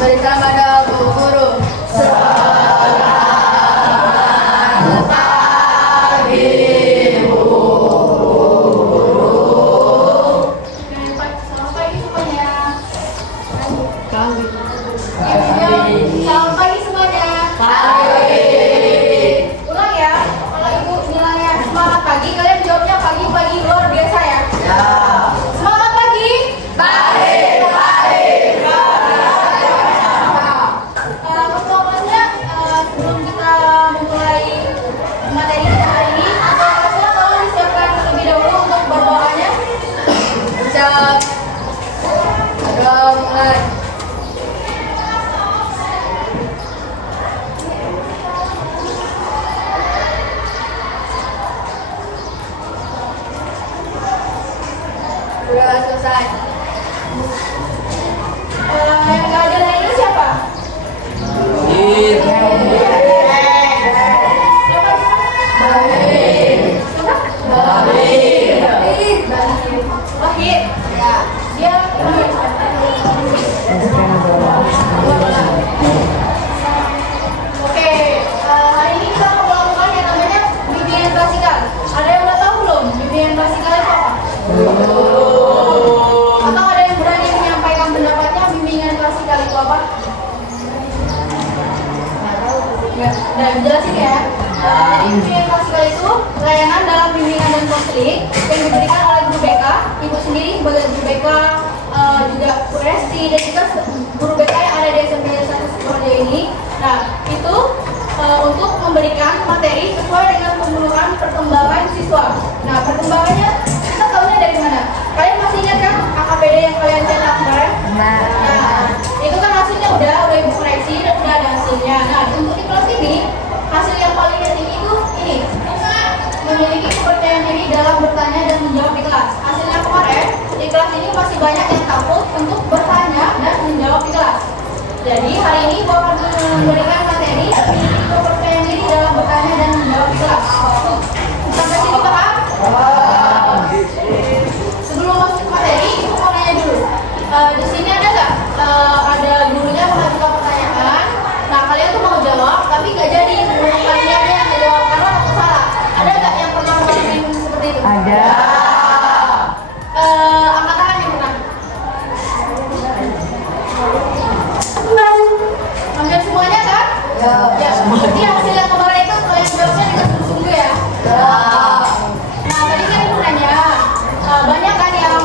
Berikan pada guru. Selamat pagi semuanya. Ulang ya. Kalau ibu bilangnya semangat pagi, kalian jawabnya pagi-pagi luar biasa ya. Semangat pagi. Pertama-tama sebelum kita memulai materi kita hari ini, kelasnya tolong disiapkan terlebih dahulu untuk berdoanya. Siap. Mulai. Sudah selesai. Yang nggak hadir hari ini siapa? Siapa? Wahid. Ya. Dia Oke, hari ini kita mau melakukan yang namanya bimbingan klasikal. Ada yang udah tahu belum bimbingan klasikal itu apa? Atau ada yang berani menyampaikan pendapatnya bimbingan klasikal itu apa? Udah jelasin ya. Jadi bimbingan klasikal itu layanan dalam bimbingan dan konseling yang diberikan oleh guru BK, ibu sendiri sebagai guru BK, juga Bu Resti dan juga guru BK yang ada di SMP 1 Sukoharjo ini. Nah, itu untuk memberikan materi sesuai dengan pemenuhan perkembangan siswa. Nah, perkembangannya kita tahunya dari mana? Kalian masih ingat kan AKPD yang kalian cetak kemarin? Nah, itu kan hasilnya udah ibu koreksi dan udah ada hasilnya. Nah, untuk di kelas ini hasil yang paling tinggi itu ini, memiliki kepercayaan diri dalam bertanya dan menjawab di kelas. Hasilnya kemarin di kelas ini masih banyak yang takut untuk bertanya dan menjawab di kelas. Jadi hari ini gua akan memberikan materi memiliki kepercayaan diri dalam bertanya dan menjawab di kelas. Sampai sini paham? Sebelum masuk ke materi, ibu mau nanya dulu. Di sini ada nggak ada gurunya mengajukan pertanyaan? Nah, kalian tuh mau jawab, tapi nggak jadi. Kalian yang jawab karena takut salah. Ada nggak yang pernah ngalamin seperti itu? Ada. Angkat tangan yang pernah. Hampir semuanya kan? Ya. Jadi hasil yang kemarin itu kalian jawabnya dengan sungguh-sungguh ya. Nah, tadi kan ibu nanya, banyak kan yang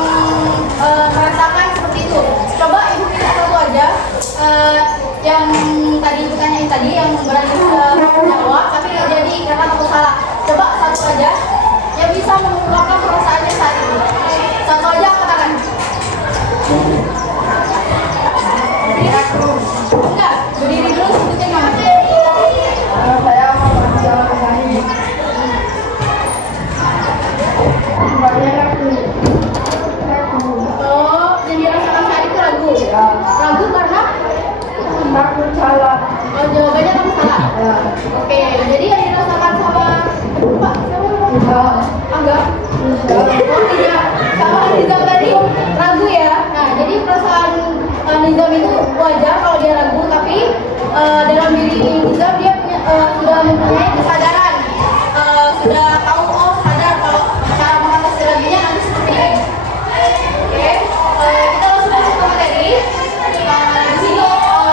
merasakan seperti itu. Coba ibu pilih satu aja yang tadi ibu tanyain tadi, yang berani menjawab tapi nggak jadi karena takut salah. Coba satu aja yang bisa mengungkapkan perasaannya saat itu. Satu aja katakan. Enggak, berdiri dulu sebutin nama. Saya mau menjelaskan ini. Oh, yang dirasakan saat itu ragu. Ragu karena Takut salah. oh, jawabannya kamu salah. Ya. Oke, jadi yang dirasakan sama Pak, siapa namanya? Angga? Oh, tidak. Sama Nizam tadi ragu ya. Nah, jadi perasaan Nizam itu wajar kalau dia ragu, tapi dalam diri Nizam dia sudah mempunyai kesadaran, sudah tahu, oh sadar kalau cara mengatasi ragunya nanti seperti ini. Oke, kita langsung masuk ke materi. Di sini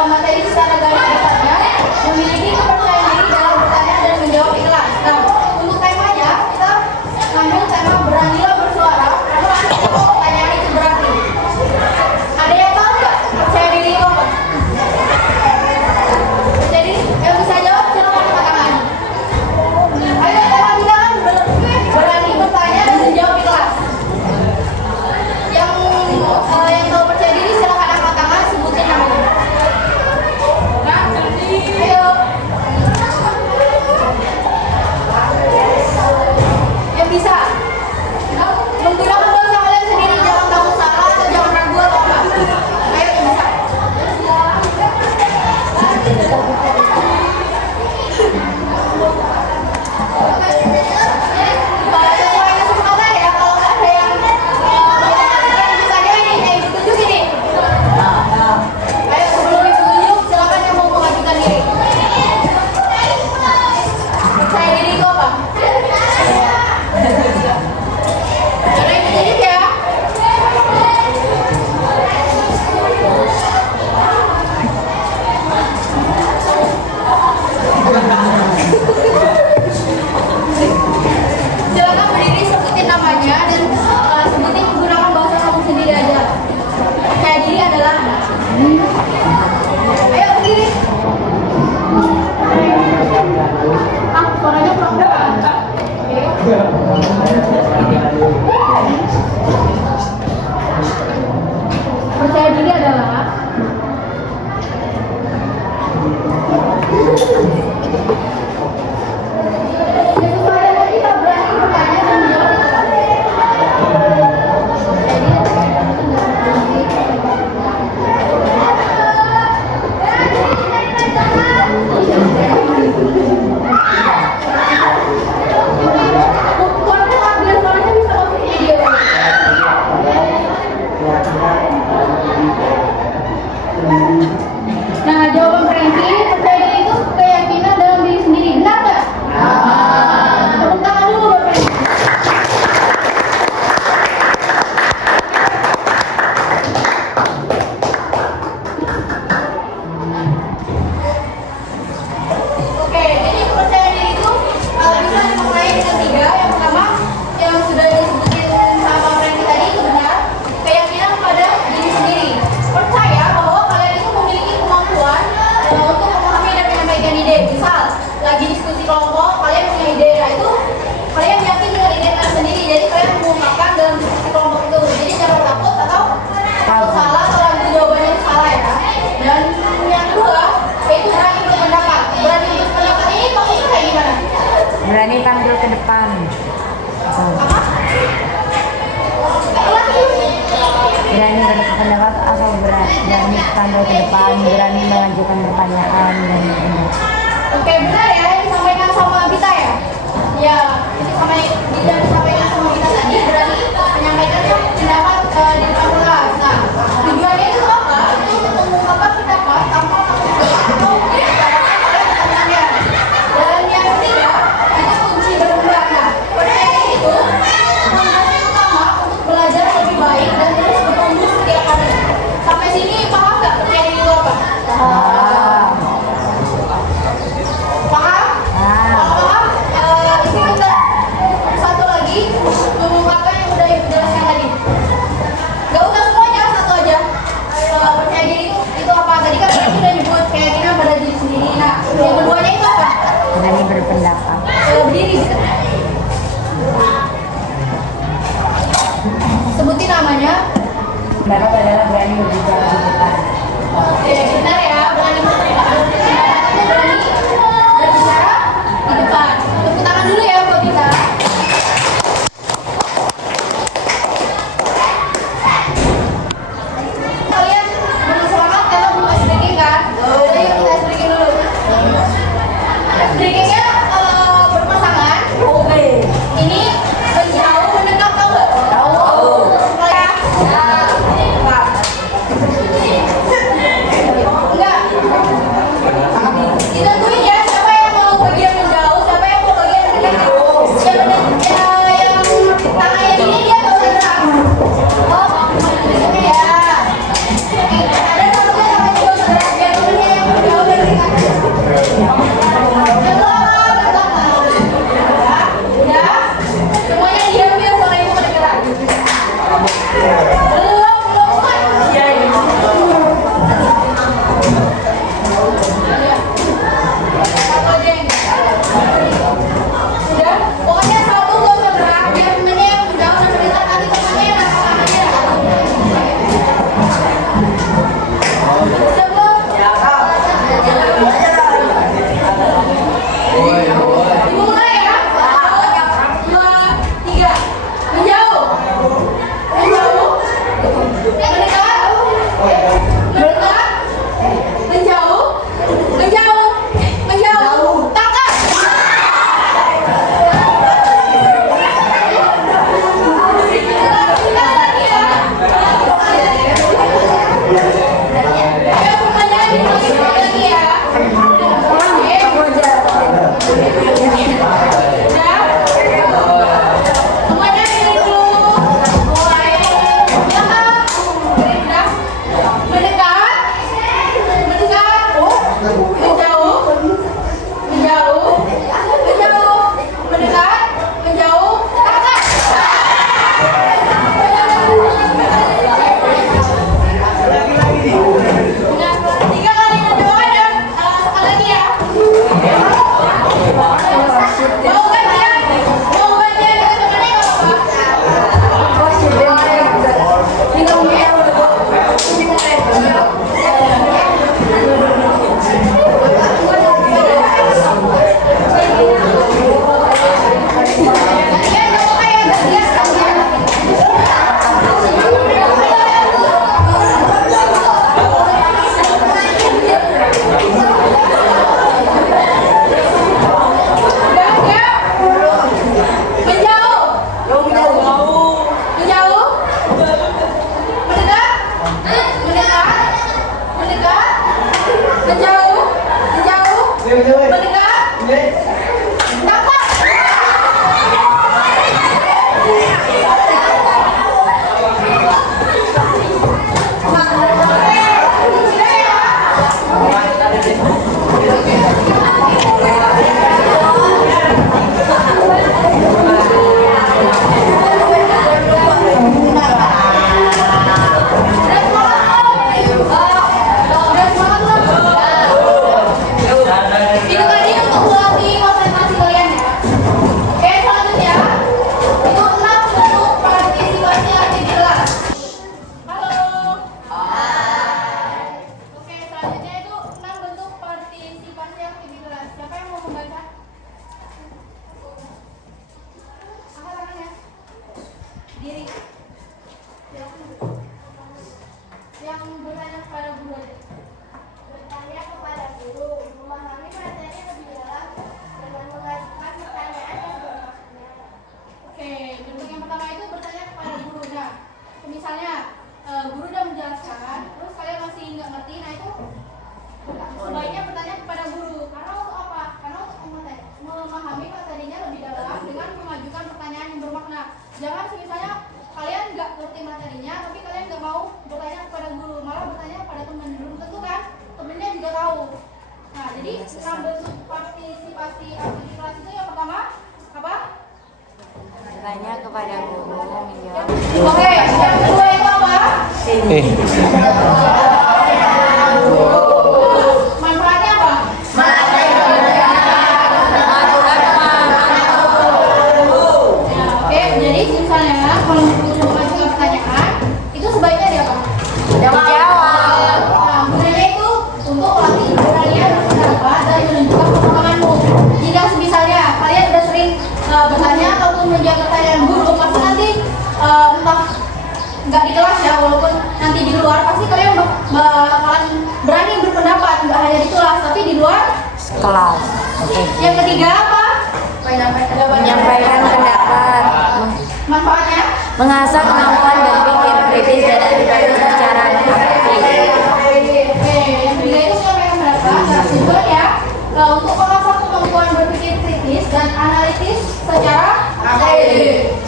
materi secara garis besarnya memiliki kepercayaan diri dalam bertanya dan menjawab di kelas. Nah, untuk temanya kita ngambil tema beranilah bersuara karena pertanyaan itu berarti. Ada yang tahu nggak percaya diri itu percaya diri adalah nah, jawaban Franky, percaya diri itu keyakinan dalam diri sendiri. Benar nggak? Tepuk tangan dulu buat Franky. Oke, jadi percaya diri itu bisa dimaknai dengan tiga. Yang pertama, yang sudah disebutin sama Franky tadi itu benar. Keyakinan pada diri sendiri. Percaya bahwa kalian itu memiliki kemampuan untuk memahami dan menyampaikan ide. Misal, lagi diskusi kelompok, kalian punya ide, nah itu kalian yakin dengan ide kalian sendiri. Jadi kalian mengungkapkan dalam diskusi kelompok itu. Jadi jangan takut atau takut salah kalau itu jawabannya itu salah ya. Dan yang kedua, yaitu berani berpendapat. Berani berpendapat ini maksudnya kayak gimana? Berani tampil ke depan. Apa? Lagi. Berani berpendapat atau berani tampil ke depan, berani mengajukan pertanyaan dan lain-lain. Oke, benar ya yang disampaikan sama kita ya? Ya, ini disampaikan sama kita tadi, berani menyampaikan pendapat di depan kelas. Nah, tujuannya itu apa? Itu untuk mengungkapkan pendapat tanpa takut atau menentangnya. Dan yang ketiga, itu kunci berkembang. Nah, percaya diri itu fondasi utama untuk belajar lebih baik dan terus bertumbuh setiap hari. Sampai sini paham nggak percaya diri itu apa? Paham? Kalau paham, ini kita satu lagi mengungkapkan yang udah dijelaskan tadi. Gak usah semuanya, satu aja. Percaya diri itu apa? Tadi kan kita udah nyebut keyakinan pada diri sendiri. Nah, yang keduanya itu apa? Berani berpendapat. Berdiri gitu. Sebutin namanya. Pendapat adalah berani berbicara di depan. Oke, benar ya. Berani berbicara di depan. Tepuk tangan dulu ya buat kita. Kalian bersemangat kalau mau ice breaking kan? Jadi kita ice breaking dulu. Ice breakingnya berpasangan. Oke. Ini menjauh mendekat tahu nggak? Tahu. Nah, Jadi enam bentuk partisipasi aktivitas kelas itu yang pertama apa? Bertanya kepada guru, menjawab. Oke, yang kedua itu apa? Manfaatnya apa? Ya, oke, jadi misalnya kalau guru mengajukan pertanyaan, itu sebaiknya dia apa? Dijawab. Nah, gunanya itu untuk melatih keberanian berpendapat dan menunjukkan pengalamanmu. Jika misalnya kalian udah sering bertanya ataupun menjawab pertanyaan guru, pasti nanti entah nggak di kelas ya, walaupun nanti di luar pasti kalian bakalan berani berpendapat, nggak hanya di kelas tapi di luar Kelas. Oke. Yang ketiga apa? Menyampaikan pendapat. Manfaatnya? Mengasah kemampuan berpikir kritis dan analisis secara efektif. Oke, yang ketiga itu menyampaikan pendapat. Nah, tujuan ya untuk mengasah kemampuan berpikir kritis dan analisis secara efektif.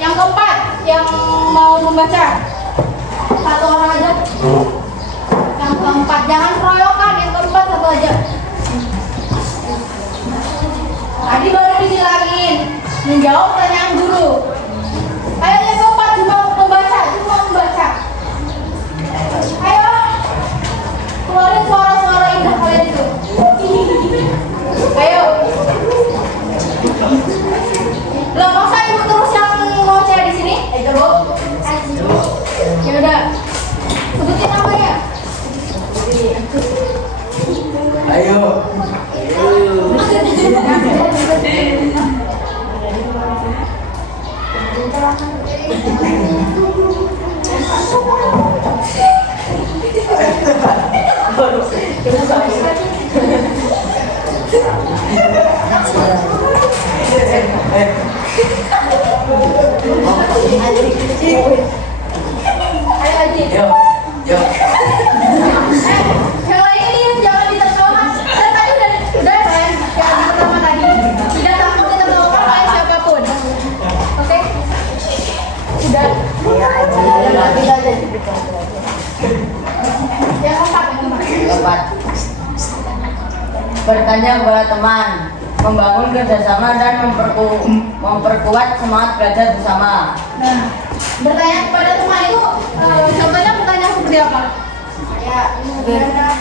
Yang keempat, yang mau membaca satu orang aja. Yang keempat, jangan keroyokan. Yang keempat satu aja. Tadi baru dibilangin menjawab pertanyaan guru. Ayo yang keempat cuma membaca. Ayo keluarin suara-suara indah kalian itu. Ayo. Loh, masa ibu terus yang ngoceh di sini? Ya udah. Sebutin namanya. Ayo. Ayo Aji. Yo. Yang lainnya nih jangan ditertawakan. Saya tadi udah kan yang pertama tadi. Tidak takut ditertawakan oleh siapapun. Oke? Sudah. Yang keempat. Keempat. Bertanya kepada teman, membangun kerjasama dan memperkuat semangat belajar bersama. Nah, bertanya kepada teman itu contohnya bertanya seperti apa?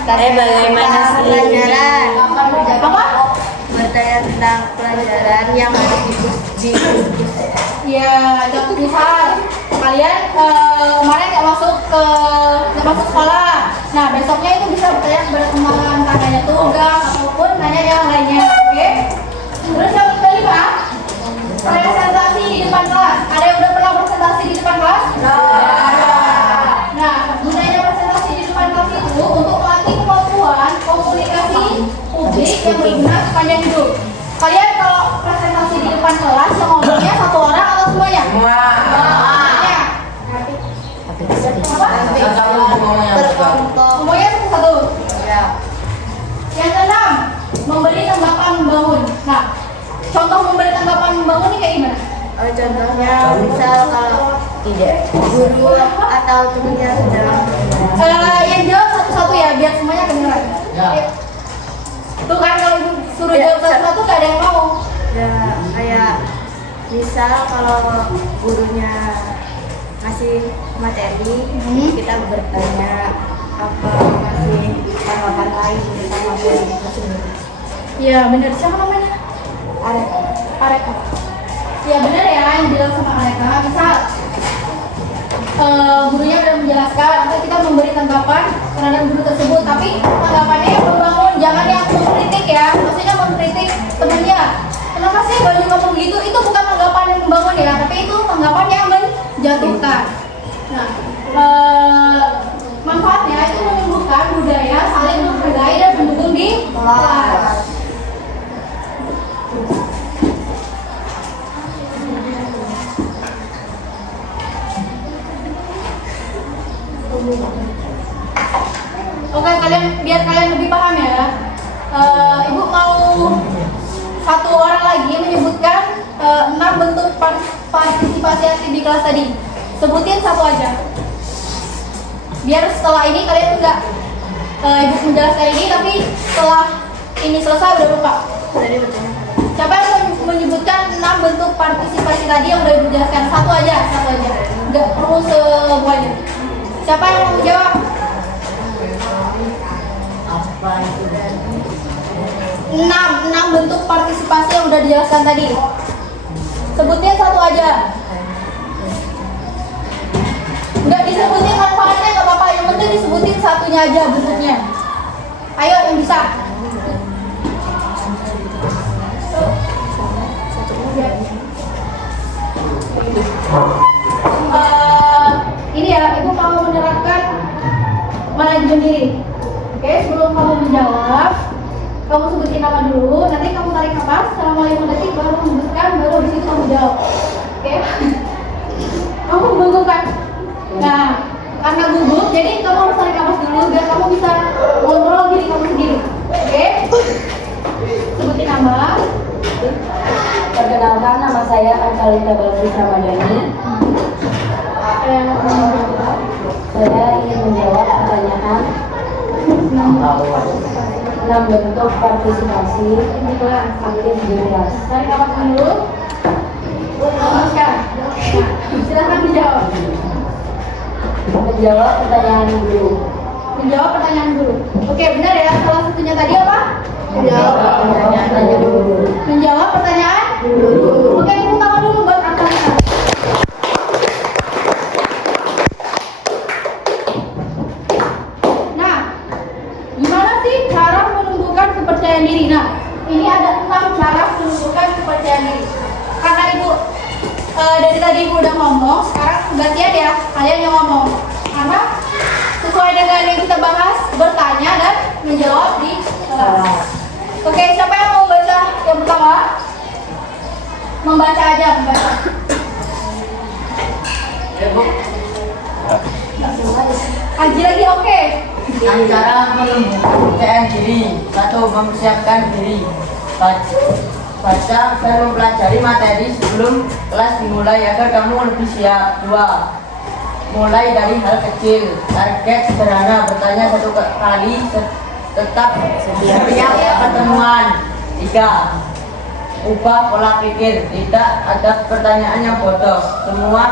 Bagaimana pelajaran? Apa? Bertanya tentang pelajaran yang harus Ya, contoh misal kalian kemarin nggak masuk sekolah. Nah, besoknya itu bisa bertanya kepada teman, tanya tugas ataupun nanya yang lainnya. Oke? Terus yang kelima, presentasi di depan kelas. Ada yang udah pernah presentasi di depan kelas? Nah, gunanya presentasi di depan kelas itu untuk melatih kemampuan komunikasi publik yang berguna sepanjang hidup. Kalian kalau presentasi di depan kelas yang ngomongnya satu orang atau semuanya? Semuanya. Semuanya satu. Yang keenam, memberi tanggapan membangun. Nah, contoh memberi tanggapan membangun ini kayak gimana? Contohnya misal kalau tidak guru atau temannya sedang Yang jawab satu-satu ya, biar semuanya kedengeran. Tuh kan kalau ibu suruh jawab satu-satu gak ada yang mau. ya kayak misal kalau gurunya ngasih materi kita bertanya apa ngasih tanggapan lain tentang materi tersebut. Iya benar, siapa namanya? Areka. Ya benar ya yang bilang sama Areka. Misal gurunya udah menjelaskan, atau kita memberi tanggapan terhadap guru tersebut, tapi tanggapannya yang membangun, jangan yang mengkritik ya. Maksudnya mengkritik temannya. Kenapa sih baju kamu gitu? Itu bukan tanggapan yang membangun ya, tapi itu tanggapan yang menjatuhkan. Nah, manfaatnya itu menumbuhkan budaya saling menghargai dan mendukung di kelas. Oke, biar kalian lebih paham ya. Ibu mau satu orang lagi menyebutkan 6 bentuk partisipasi aktif di kelas tadi. Sebutin satu aja. Biar setelah ini kalian enggak Ibu menjelaskan ini, tapi setelah ini selesai udah lupa. Siapa yang menyebutkan 6 bentuk partisipasi tadi yang udah Ibu jelaskan? Satu aja. Nggak perlu semuanya. Siapa yang mau jawab? 6 bentuk partisipasi yang udah dijelaskan tadi. Sebutin satu aja. Nggak disebutin manfaatnya nggak apa-apa, yang penting disebutin satunya aja bentuknya. Ayo yang bisa. Ini ya, Ibu mau menerapkan manajemen diri. Oke, sebelum kamu menjawab, kamu sebutin nama dulu, nanti kamu tarik nafas selama 5 detik baru menyebutkan, baru di situ kamu jawab. Oke? Kamu gugup kan? Nah, karena gugup, jadi kamu harus tarik nafas dulu biar kamu bisa kontrol diri kamu sendiri. Oke? Sebutin nama. Perkenalkan, nama saya Ankalita Balkis Ramadhani. Saya ingin menjawab pertanyaan 6 bentuk partisipasi aktif di kelas. Tarik nafas dulu. Teruskan. Nah, silahkan dijawab. Menjawab pertanyaan guru. Menjawab pertanyaan guru. Oke, benar ya. Salah satunya tadi apa? Menjawab pertanyaan guru. Menjawab pertanyaan guru. Oke, tepuk tangan dulu buat Ankalita. Nah, gimana sih cara menumbuhkan kepercayaan diri? Nah, ini ada 6 cara menumbuhkan kepercayaan diri. Karena Ibu dari tadi Ibu udah ngomong, sekarang gantian ya, kalian yang ngomong. Karena sesuai dengan yang kita bahas, bertanya dan menjawab di kelas. Oke, siapa yang mau baca yang pertama? Membaca aja, membaca. Ya, Bu. Kaji lagi, oke. Cara menumbuhkan diri. 1. Mempersiapkan diri. Baca dan mempelajari materi sebelum kelas dimulai agar kamu lebih siap. 2. Mulai dari hal kecil. Target sederhana, bertanya 1 kali tetap setiap pertemuan. 3. Ubah pola pikir, tidak ada pertanyaan yang bodoh, semua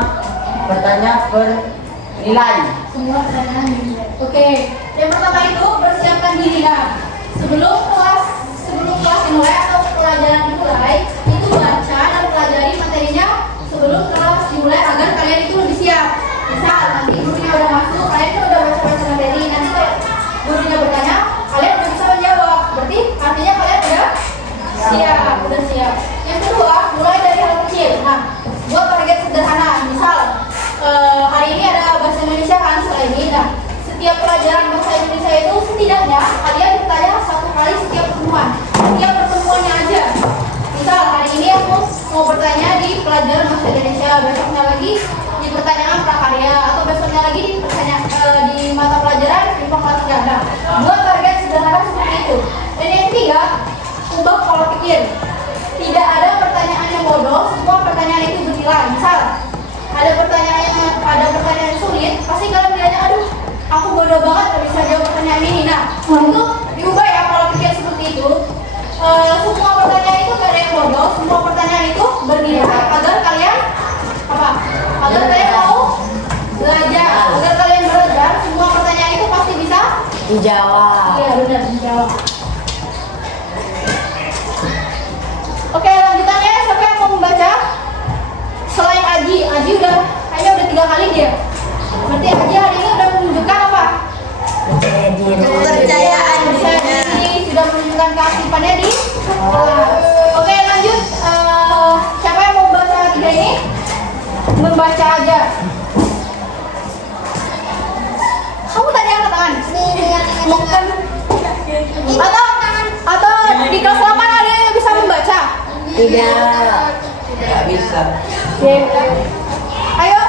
bertanya bernilai. Semua pertanyaan dinilai. Oke, yang pertama itu persiapkan diri. Nah, sebelum kelas dimulai atau pelajaran dimulai, itu baca dan pelajari materinya sebelum kelas dimulai agar kalian itu lebih siap. Misal nanti gurunya udah masuk, kalian kan udah baca materi, nanti kalau gurunya bertanya, kalian udah bisa menjawab. Berarti artinya kalian udah siap. Yang kedua, mulai dari hal kecil. Nah, buat target sederhana. Misal hari ini ada bahasa Indonesia kan, setelah ini. Nah, setiap pelajaran bahasa Indonesia itu setidaknya kalian bertanya 1 kali setiap pertemuan. Setiap pertemuannya aja. Misal hari ini aku mau bertanya di pelajaran bahasa Indonesia, besoknya lagi di pertanyaan prakarya, atau besoknya lagi di di mata pelajaran informatika. Nah, buat target sederhana seperti itu. Dan yang ketiga, ubah pola pikir. Tidak ada pertanyaan yang bodoh, semua pertanyaan itu bernilai. Misal ada pertanyaan yang sulit, pasti kalian bilangnya, aduh, aku bodoh banget gak bisa jawab pertanyaan ini. Nah, itu diubah ya pola pikir seperti itu. Semua pertanyaan itu gak ada yang bodoh, semua pertanyaan itu bernilai agar kalian agar kalian mau belajar, agar kalian belajar. Semua pertanyaan itu pasti bisa Dijawab. iya, benar, dijawab. Oke, lanjutannya siapa yang mau membaca? Selain Aji kayaknya udah 3 kali dia. Berarti Aji hari ini udah menunjukkan apa? Kepercayaan Diri, sudah menunjukkan keaktifannya di kelas. Oke, lanjut. Siapa yang mau membaca 3 ini? Membaca aja. Kamu tadi angkat tangan. Bukan. Atau di kelas 8 ada yang bisa membaca? Tidak bisa. Ayo.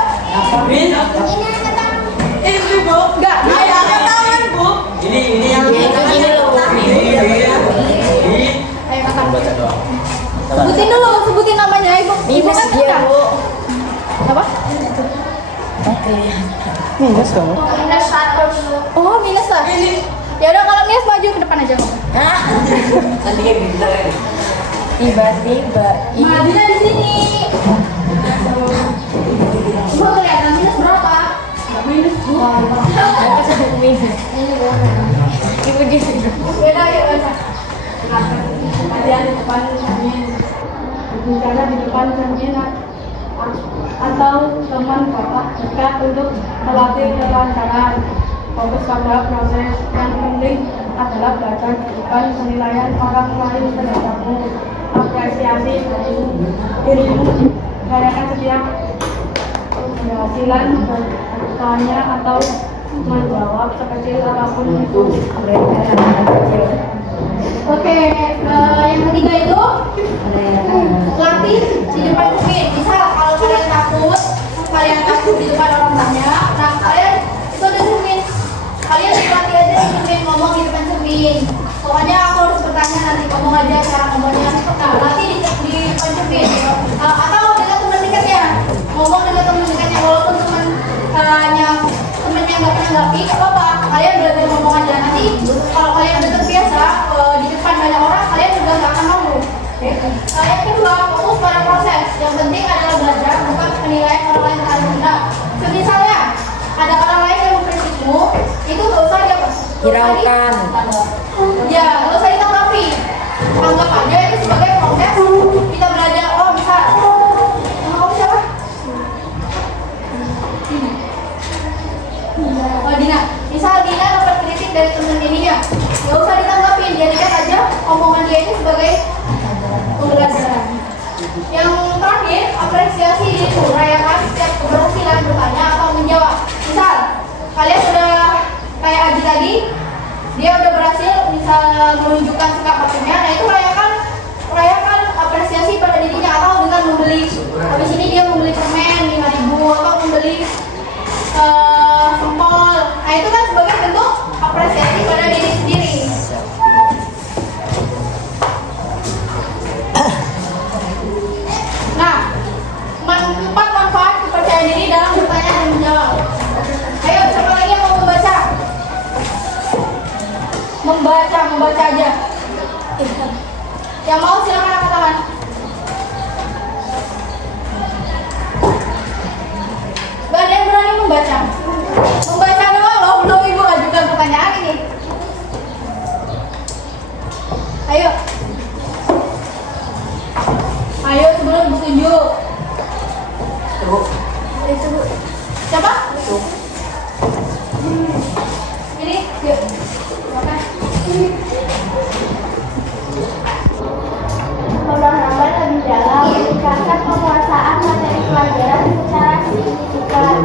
Ini, Bu. Enggak. Ayo angkat tangan, Bu. Ini yang ini. Ayo angkat. Baca doang. Sebutin namanya Ibu. Ibu kan suka. Apa? Minus dong. Oh, minus lah. Ya udah kalau Nias maju ke depan aja. Nanti kayak pinter ya. Tiba-tiba Maju dari sini. Coba kelihatan minus berapa? Minus 2. aku sebut minus. Ibu dia. Beda ya beda. Ada di depan cermin. Berbicara di depan cermin atau teman bapak dekat untuk melatih kelancaran. Fokus pada proses yang penting adalah belajar di depan penilaian orang lain terhadapmu. Apresiasi dari dirimu. Rayakan setiap keberhasilan bertanya atau menjawab sekecil apapun itu. Oke, yang ketiga itu latih di depan cermin. Misal kalau kalian takut di depan orang banyak, nah kalian itu ada cermin. Kalian latih aja di cermin, ngomong di depan cermin. Pokoknya aku harus bertanya nanti ngomong aja cara ngomongnya. Nah, latih di depan cermin. Atau dengan teman dekatnya, ngomong dengan teman dekatnya walaupun temennya nggak menanggapi, nggak apa-apa. Kalian belajar ngomong aja. Nanti kalau kalian udah terbiasa di depan banyak orang, kalian juga nggak akan malu. Yang kedua, fokus pada proses. Yang penting adalah belajar, bukan penilaian orang lain terhadap Anda. Misalnya, ada orang lain yang mengkritikmu, itu nggak usah Hiraukan. Ya, nggak usah ditanggapi. Anggap aja itu sebagai proses kita belajar. Oh, misal, nama kamu siapa? Oh, Dina. Misal Dina dapat kritik dari teman dirinya, nggak usah ditanggapin, jadikan aja omongan dia itu sebagai pembelajaran. Yang terakhir, apresiasi dirimu, rayakan setiap keberhasilan bertanya atau menjawab. Misal, kalian udah kayak Aji tadi, dia udah berhasil misal menunjukkan sikap pacarnya, nah itu rayakan apresiasi pada dirinya atau dengan membeli. Habis ini dia membeli permen 5.000 atau membeli sempol. Nah itu kan sebagai bentuk apresiasi pada diri sendiri. Nah, 4 manfaat kepercayaan diri dalam bertanya dan menjawab. Ayo, siapa lagi yang mau membaca? Membaca aja. Yang mau silakan angkat tangan. Gak ada yang berani membaca. Membaca doang loh, belum ibu ajukan pertanyaan ini. Ayo. Ayo sebelum ditunjuk. Siapa? Ini, yuk. Makan. Pemahaman lebih dalam meningkatkan penguasaan materi pelajaran secara signifikan.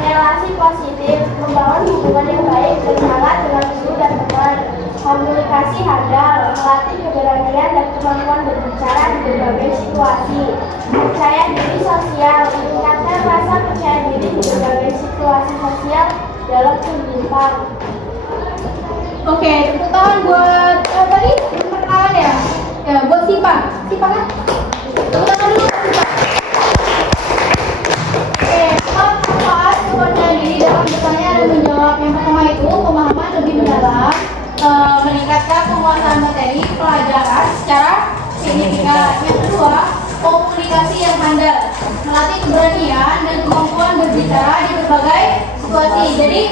Relasi positif membangun hubungan yang baik dan hangat dengan guru dan teman. Komunikasi handal melatih keberanian dan kemampuan berbicara di berbagai situasi. Percaya diri sosial meningkatkan rasa percaya diri di berbagai situasi sosial dalam kehidupan. Oke, tepuk tangan buat tadi perkenalan ya. Ya, buat Sipa kan? Tepuk tangan dulu buat Sipa. Oke, manfaat kepercayaan diri dalam bertanya dan menjawab. Yang pertama itu pemahaman lebih mendalam, meningkatkan penguasaan materi pelajaran secara signifikan. Yang kedua, komunikasi yang handal, melatih keberanian dan kemampuan berbicara di berbagai situasi. Jadi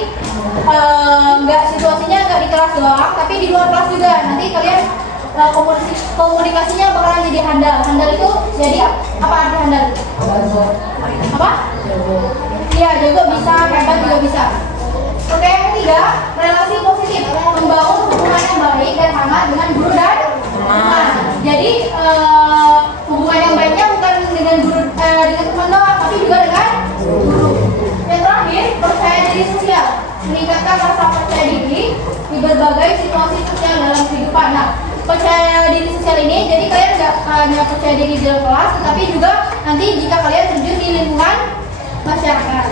situasinya nggak di kelas doang, tapi di luar kelas juga. Nanti kalian komunikasinya bakalan jadi handal. Handal itu jadi apa arti handal? Apa? Iya, jago bisa, hebat juga bisa. Oke, yang ketiga, relasi positif, membangun hubungan yang baik dan hangat dengan guru dan teman. Jadi hubungan yang baiknya bukan dengan guru, dengan teman doang, tapi juga dengan guru. Yang terakhir, percaya diri sosial, meningkatkan rasa percaya diri di berbagai situasi sosial dalam kehidupan. Nah, percaya diri sosial ini, jadi kalian nggak hanya percaya diri di dalam kelas, tetapi juga nanti jika kalian terjun di lingkungan masyarakat.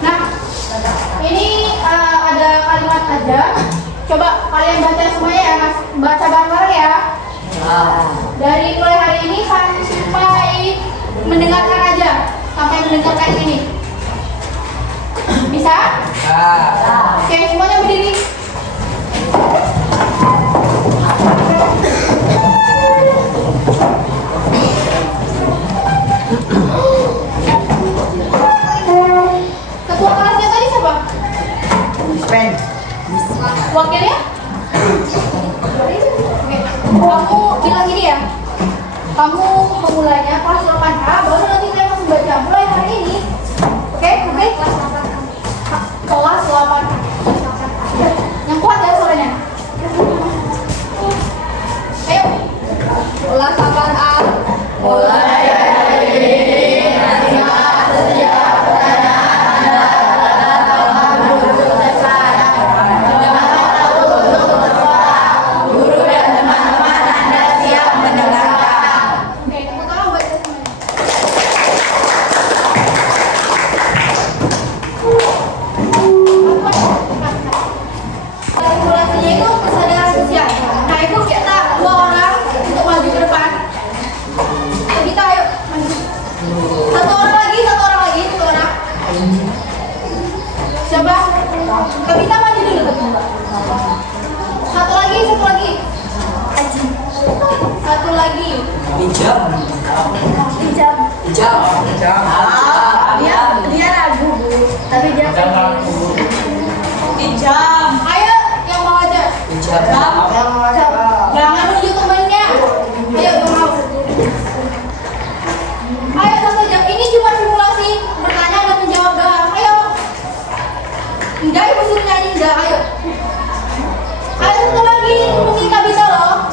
Nah, ini ada kalimat aja. Coba kalian baca semuanya ya, Mas. Baca bareng-bareng ya. Dari mulai hari ini sampai mendengarkan aja. sampai mendengarkan ini. Bisa? Oke, semuanya berdiri. Ketua kelasnya tadi siapa? Pen. Wakilnya? Oke. Kamu bilang gini ya. Kamu memulainya kelas 8A, baru nanti saya langsung baca. Mulai hari ini. Oke, oke. Kelas 8A. Yang kuat ya suaranya. Ayo. Kelas 8A. Mulai hari ini. Simulasinya itu kesadaran sosial. Nah, ibu kita 2 orang untuk maju ke depan. Kita ayo maju. Satu orang lagi, satu orang. Siapa? Kita maju dulu. Satu lagi. Satu lagi. Hijab. Dia ragu, Bu. Tapi dia Ayo yang mau aja. Hijab. Jangan nunjuk temennya. Ayo yang mau. Ayo satu jam. Ini cuma simulasi bertanya dan menjawab doang. Ayo. Enggak, ibu suruh nyanyi enggak. Ayo. Ayo satu lagi. Kita bisa loh.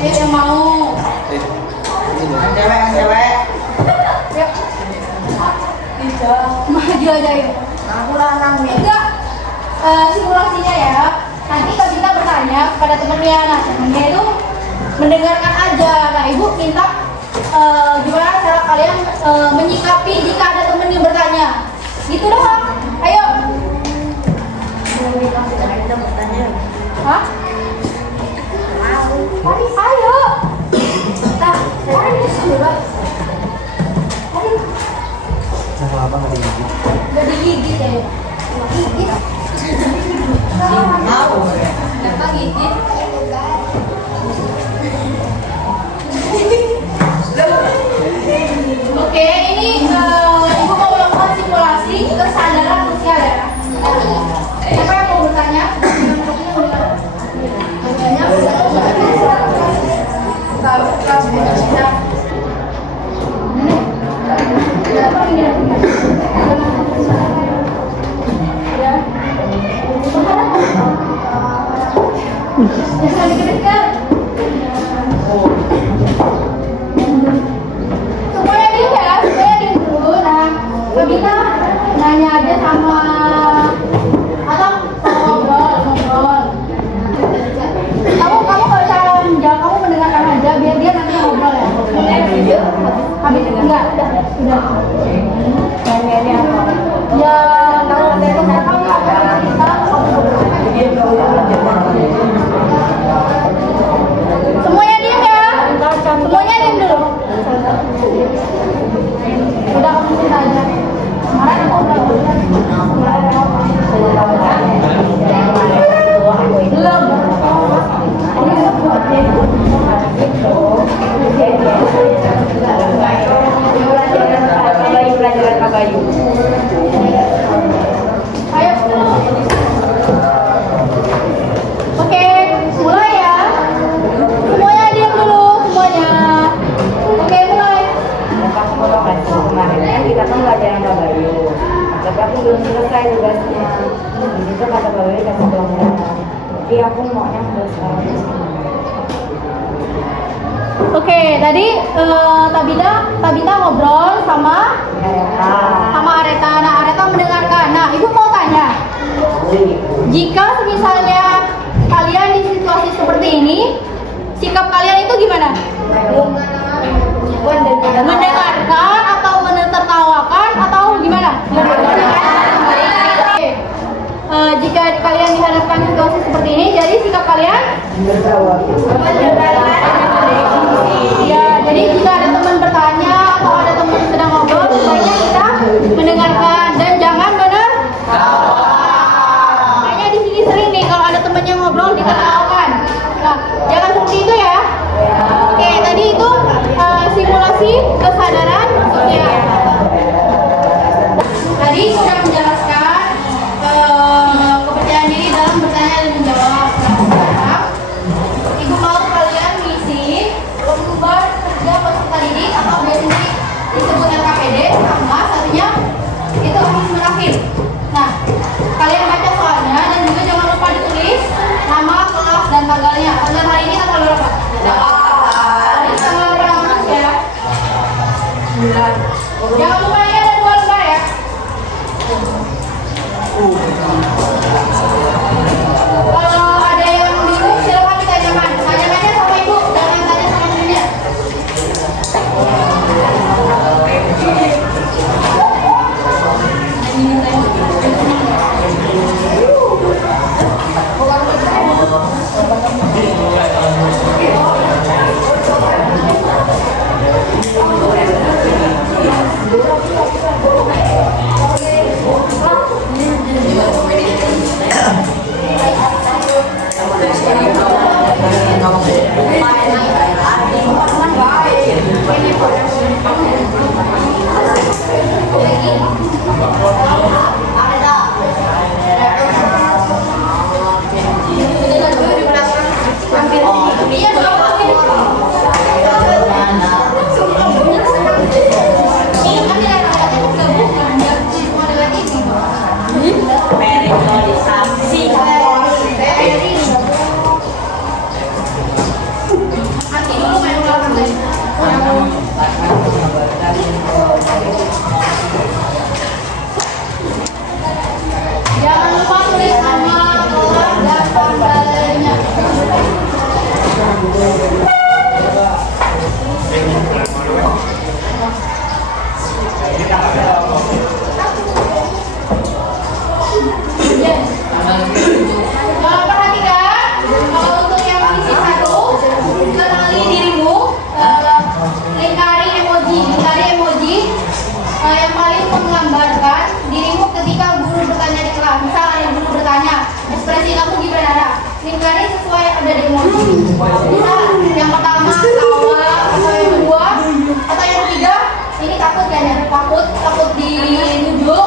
Ayo yang mau. Cewek. Yuk. Maju aja yuk. aku larang nih. Enggak. Simulasinya ya. Nanti kita bertanya kepada temennya. Nah, temennya itu mendengarkan aja. Nah, ibu minta gimana cara kalian menyikapi jika ada temen yang bertanya. Gitu doang. Ayo. Kita bertanya. Hah? Ayo. Nah, ayo surat. Ayo. Sama apa nggak digigit? Gak digigit ya. Gigit. Mau. Kenapa gigit? Oke, ini ibu mau melakukan simulasi kesadaran sosial ya. Siapa yang mau bertanya? Jangan dikedekat. Semuanya diem ya, semuanya diem dulu. Nah, kita nanya aja sama atau ngobrol. Kamu nggak usah menjawab, kamu mendengarkan aja biar dia nanti ngobrol ya. Habis enggak, udah. Nanya apa? Ya, kalau ada yang kamu cerita, semuanya diem ya. Semuanya diem dulu. Udah kamu cerita aja. Kemarin aku udah belum. Pelajaran Pak Bayu. Ayo. Oke, mulai ya. Semuanya diam dulu, semuanya. Oke, mulai. Aku mau tahu kan kemarin kan kita kan pelajaran Pak Bayu. Tapi aku belum selesai tugasnya. Di situ kata Pak Bayu kasih pelanggaran. Jadi aku maunya selesai. Oke, tadi Tabita ngobrol sama Areta. Nah, Areta mendengarkan. Nah, ibu mau tanya, jika misalnya kalian di situasi seperti ini, sikap kalian itu gimana? Mendengarkan atau menertawakan atau gimana? Oke. Jika kalian dihadapkan situasi seperti ini, jadi sikap kalian? Ya, jadi jika ada teman bertanya atau ada teman sedang ngobrol, Literasi, kesadaran sosial. Tadi sudah menjelaskan kepercayaan diri dalam bertanya dan menjawab. Sekarang, Ibu mau kalian mengisi lembar kerja peserta didik atau biasanya disebut LKPD, sama satunya itu asesmen akhir. Nah, kalian baca soalnya dan juga jangan lupa ditulis nama, kelas, dan tanggalnya. Tanggal hari ini tanggal berapa? Hari tanggal berapa ya? 9. Jangan lupa ini ada 2 lembar ya. Kalau ada yang bingung silakan ditanyakan. Tanyakannya sama ibu, jangan tanya sama gurunya. Jangan lupa tulis nama, kelas, dan tanggalnya. Perhatikan, kalau untuk yang mengisi 1, kenali dirimu, lingkari emoji, yang paling menggambarkan dirimu ketika guru bertanya di kelas. Misal ada guru bertanya, ekspresi kamu gimana? Lingkari sesuai yang ada di emoji. Misal yang pertama tawa, atau yang kedua, atau yang ketiga, ini takut kan ya? Takut dinujuk.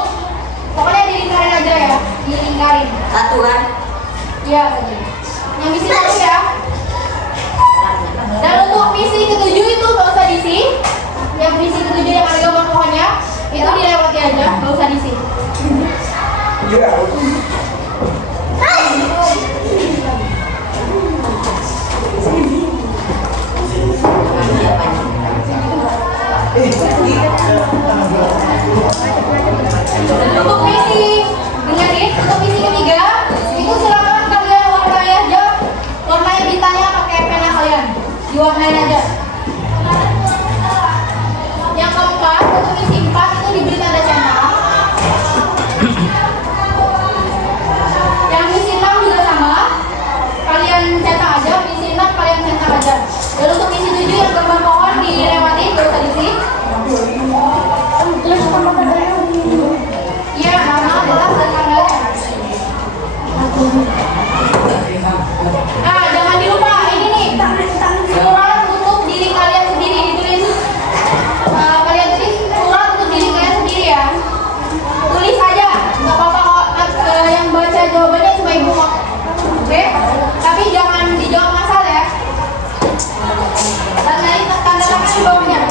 Pokoknya dilingkarin aja ya, dilingkarin. 1 kan? Iya, yang misi 1 ya. Dan untuk misi ke-7 itu nggak usah diisi. Yang misi ke-7 yang ada gambar pohonnya itu dilewati aja, nggak usah diisi. Untuk misi, dengerin, untuk misi ketiga itu silakan kalian warnai aja, warnai bintangnya pakai pena kalian, diwarnain aja. Yang keempat, untuk misi 4 itu diberi tanda centang. Yang misi 6 juga sama, kalian cetak aja, misi 6 kalian cetak aja. Dan untuk misi 7 yang gambar pohon dilewati, gak usah diisi. Iya, nama adalah dan tanggalnya. Nah, jangan dilupa ini nih, surat untuk diri kalian sendiri ditulis. Kalian tulis surat untuk diri kalian sendiri ya. Tulis aja, nggak apa-apa kok. Yang baca jawabannya cuma ibu kok. Oke? Tapi jangan dijawab ngasal ya. Dan nanti tanda tangan di bawahnya.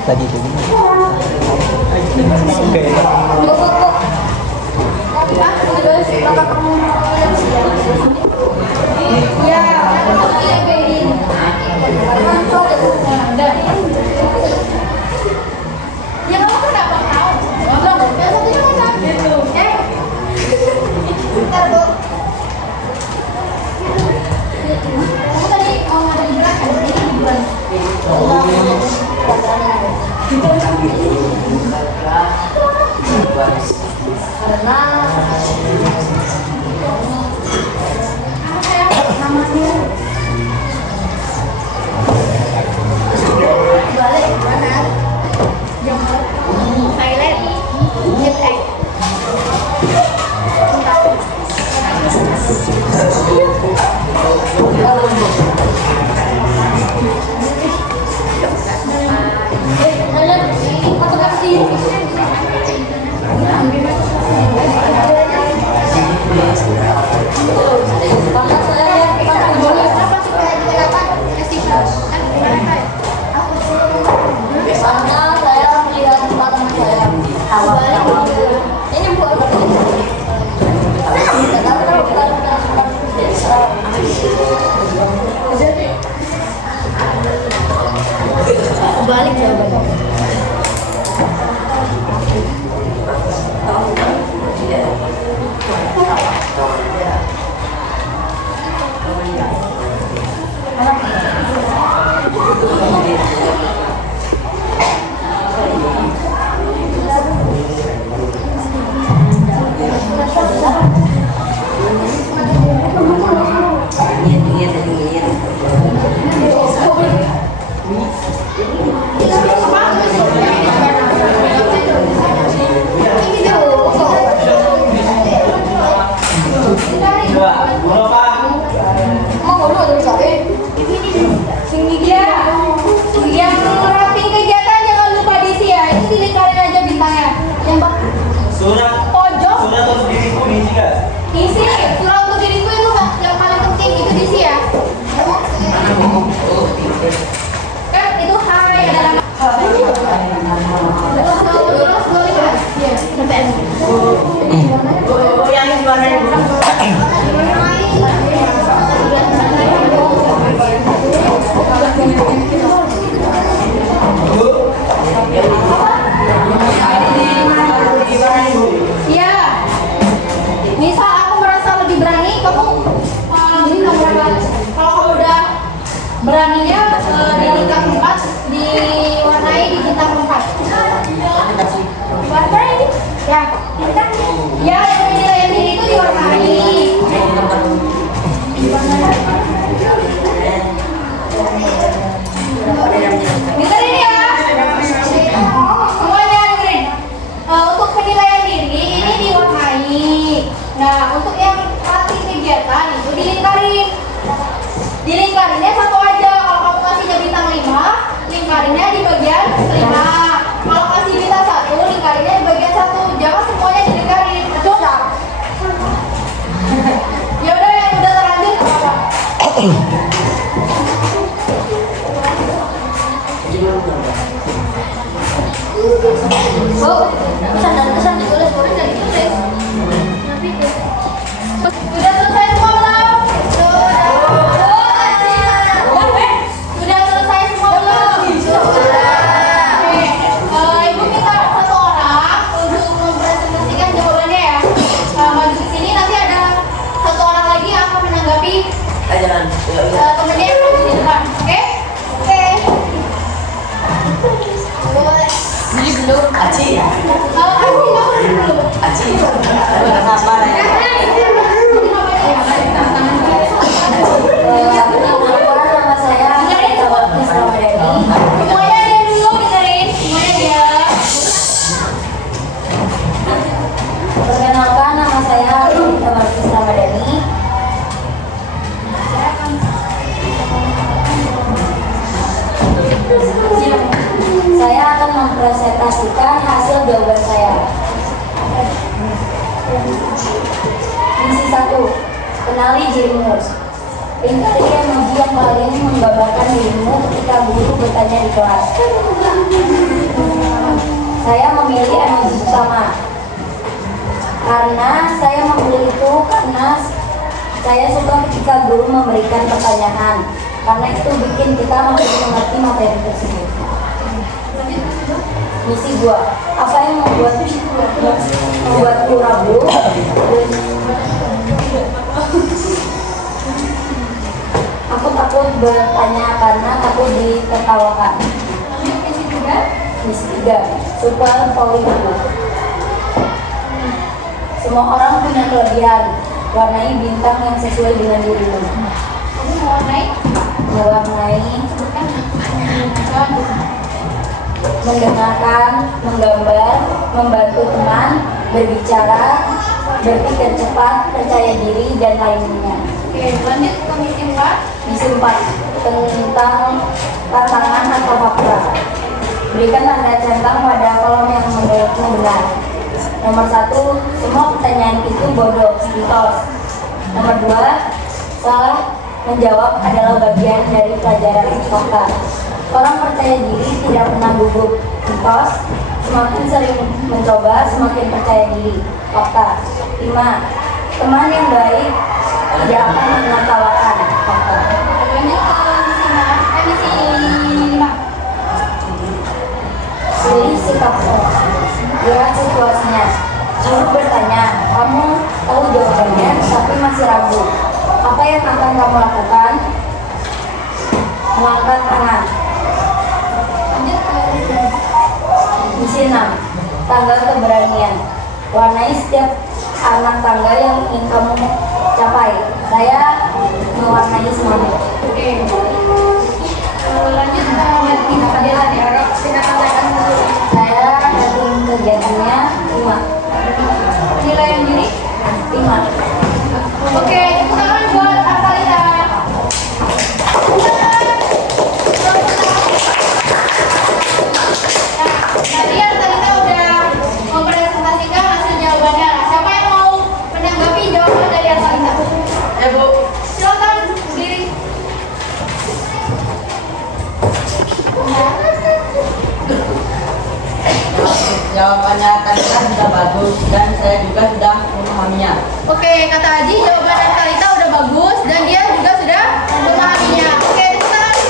Tadi itu oke. Ya, ya kamu kan dapat tahu. Yang satunya mana? Bentar, Bu. Kamu tadi mau ngadu di belakang, ini di bulan. Karena namanya Balik mana? Thailand. Get egg. Soalnya saya melihat tempat teman saya ini buat Balik jawabannya. Yang rapi kegiatan jangan lupa diisi ya. Itu dilingkarin aja bintangnya. Yang Surat pojok untuk diriku diisi gak? isi. Surat untuk diriku itu yang paling penting itu diisi ya. Kan itu hai ada nama. Yang gimana ibu? Iya. Misal aku merasa lebih berani, kamu bintang berapa? Kalau kamu udah beraninya di tingkat 4 diwarnai di bintang 4. Warnai? Ya. Bintang? Ya, yang penilaian diri itu diwarnai. Dengerin ya. Semuanya dengerin. Untuk penilaian diri ini diwarnai. Nah, untuk yang latih kegiatan itu dilingkarin. Dilingkarinnya satu aja. Kalau kamu kasihnya bintang 5, lingkarinnya di bagian 5. Kalau kasih bintang 1, lingkarinnya di bagian 1. Jangan semuanya dilingkarin. Coba. Ya udah yang udah terlanjur nggak apa-apa. Oh, kesan ditulis, boleh nggak ditulis? Sudah selesai semua belum? Sudah selesai semua belum? Ibu minta satu orang untuk mempresentasikan jawabannya ya. Maju ke sini, nanti ada satu orang lagi yang akan menanggapi temennya yang maju di depan. Oke? Oke. Aci. Aci nggak perlu. Aci. Kenapa ya? nama saya Tawartis Ramadhani. Semuanya dia dulu dengerin, semuanya dia. Perkenalkan, nama saya Tawartis Ramadhani. Saya akan mempresentasikan hasil jawaban saya. Misi 1. Kenali dirimu. Pintar emoji yang paling menggambarkan dirimu ketika guru bertanya di kelas. Saya memilih emoji pertama. Karena saya memilih itu karena saya suka ketika guru memberikan pertanyaan. Karena itu bikin kita makin mengerti materi tersebut. Misi 2. Apa yang membuatku ragu? Aku takut bertanya karena takut ditertawakan. Misi 3. Super Politik. Semua orang punya kelebihan. Warnai bintang yang sesuai dengan dirimu. Kamu mau warnai? Mewarnai, Sebutkan. mendengarkan, menggambar, membantu teman, berbicara, berpikir cepat, percaya diri, dan lainnya. Oke, lanjut ke misi 4. Misi 4 tentang tantangan atau fakta. Berikan tanda centang pada kolom yang menurutmu benar. Nomor 1, semua pertanyaan itu bodoh, mitos. Nomor 2, salah menjawab adalah bagian dari pelajaran fakta. Orang percaya diri tidak pernah gugup, mitos. Semakin sering mencoba, semakin percaya diri, fakta. 5, teman yang baik tidak akan menertawakan, fakta. Lanjut ke misi 5. Pilih sikapmu. Lihat situasinya. Guru bertanya, kamu tahu jawabannya tapi masih ragu. Apa yang akan kamu lakukan? Mengangkat tangan. Lanjut ke Misi 6. Tanggal keberanian. Warnai setiap anak tangga yang ingin kamu capai. Saya mewarnai semuanya. Oke. Lanjut ke kegiatan ya. Kita katakan dulu. Saya rating kegiatannya 5. Penilaian diri. 5. Oke, tepuk tangan buat Artalita. Tadi Artalita udah mempresentasikan hasil jawabannya. Siapa yang mau menanggapi jawaban dari Artalita? Bu. Silakan berdiri. Jawabannya tadi sudah bagus dan saya juga sudah memahaminya. Oke, kata Aji jawaban Artalita udah bagus dan dia juga sudah memahaminya. Oke, tepuk tangan.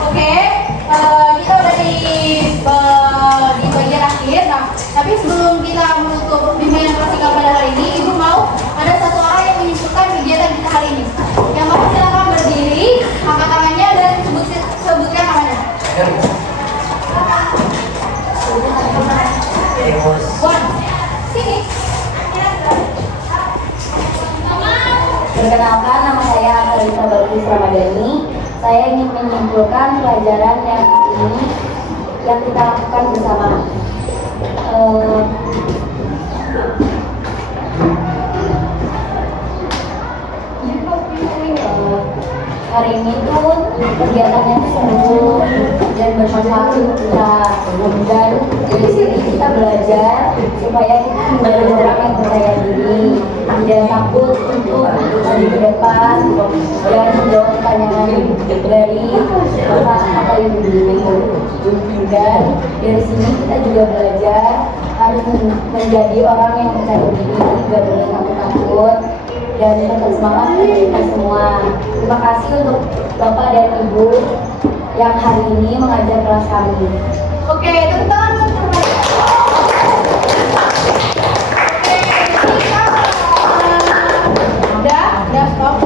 Oke, kita udah di bagian akhir. Nah, tapi sebelum kita menutup bimbingan praktikal pada hari ini, Ibu mau ada satu orang yang menyimpulkan kegiatan kita hari ini. Yang mau silakan berdiri, angkat tangannya dan sebutkan namanya. One, sini. Perkenalkan, nama saya Artalita Barkis Ramadhani. Saya ingin menyimpulkan pelajaran yang kita lakukan bersama. Hari ini tuh kegiatannya tuh seru dan bermanfaat untuk kita, dan dari sini kita belajar supaya kita menjadi orang yang percaya diri, tidak takut untuk maju ke depan dan menjawab pertanyaan dari bapak atau ibu guru. Dan dari sini kita juga belajar harus menjadi orang yang percaya diri, tidak boleh takut-takut, dan tetap semangat untuk kita semua. Terima kasih untuk Bapak dan Ibu yang hari ini mengajar kelas kami. Oke, tepuk tangan buat mereka. Oke, kita udah stop.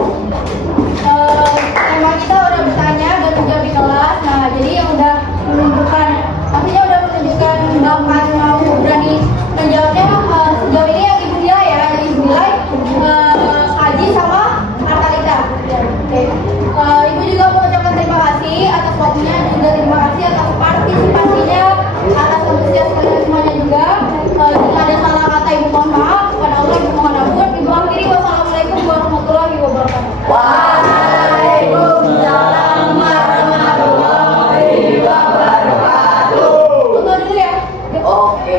Tema kita udah bertanya dan juga di kelas. Nah, jadi yang udah menunjukkan, artinya udah menunjukkan bakat mau berani menjawabnya sejauh ini yang Ibu nilai ya, yang Ibu nilai Haji sama Artalita. Oke. Ibu juga mau ucapkan terima kasih atas waktunya, juga terima kasih atas partisipasinya, atas antusias kalian semuanya juga. Jika ada salah kata Ibu mohon maaf, kepada Allah Ibu mohon ampun. Ibu akhiri, wassalamualaikum warahmatullahi wabarakatuh. Waalaikumsalam warahmatullahi wabarakatuh. Foto dulu ya. Oke.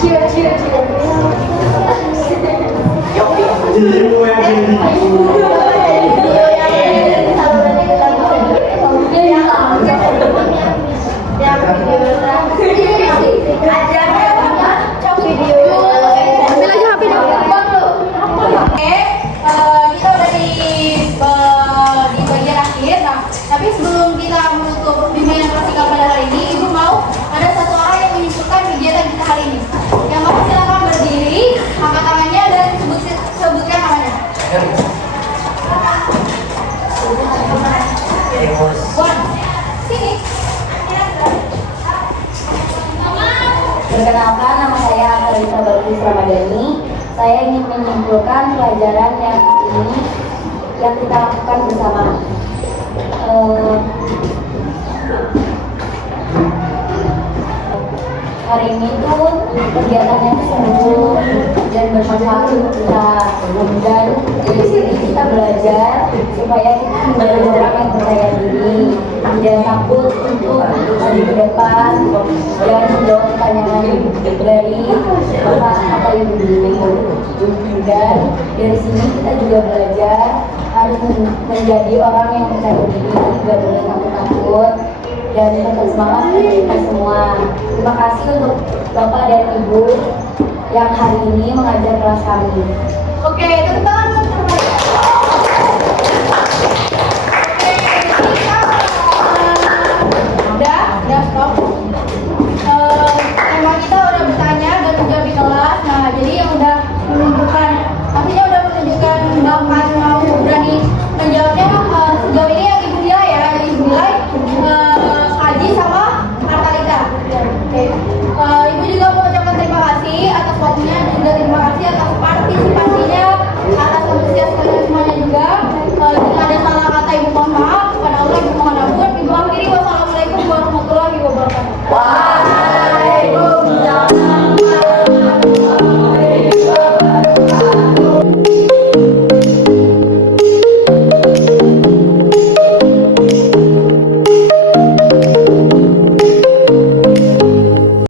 Cheer, cheer, cheer. Ambil aja HP dulu. Oke, kita udah di bagian akhir. Nah, tapi sebelum kita menutup bimbingan praktikal pada hari ini, Ibu mau ada satu orang yang menyimpulkan kegiatan kita hari ini. Yang mau silakan berdiri, angkat tangannya dan sebutkan namanya. Perkenalkan, nama saya Akarita Balkis Ramadhani. Saya ingin menyimpulkan pelajaran yang kita lakukan bersama. Hari ini tuh kegiatannya seru dan bermanfaat untuk kita, dan dari sini kita belajar supaya kita menjadi orang yang percaya diri, jangan takut untuk maju ke depan dan menjawab pertanyaan dari bapak atau ibu guru. Dan dari sini kita juga belajar harus menjadi orang yang percaya diri, tidak boleh takut-takut, dan tetap semangat untuk kita semua. Terima kasih untuk Bapak dan Ibu yang hari ini mengajar kelas kami. Oke, tepuk tangan untuk semuanya. Oke, jadi udah stop. Tema kita udah bertanya dan udah di kelas. Nah, jadi yang udah menunjukkan, artinya udah menunjukkan bakat